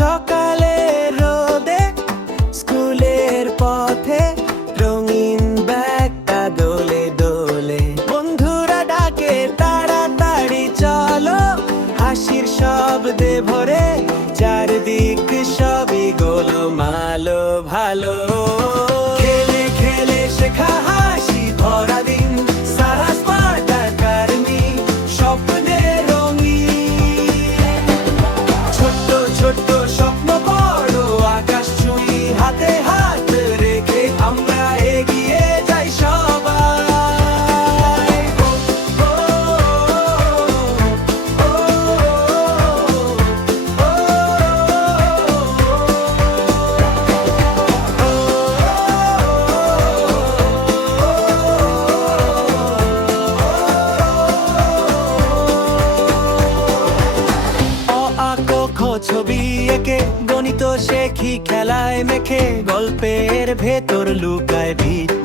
সকালে রোদে স্কুলের পথে রঙিন ব্যাগটা দোলে দোলে, বন্ধুরা ডাকে তাড়াতাড়ি চলো, হাসির শব্দে ভরে চারদিক সবই গোলমালো ভালো। খেলে খেলে শেখা হাসি ভরা দিন, সারা স্মার্ট একাডেমি স্বপ্নে রঙিন। ছোট্ট ছোট্ট স্বপ্ন বড় আকাশ ছুঁই, হাতে হাত রেখে আমরা এগিয়ে যাই সবাই। ও, ও, ও, ও, ছবি এঁকে গণিত শেখি খেলায় মেখে, গল্পের ভেতর লুকায় ভিত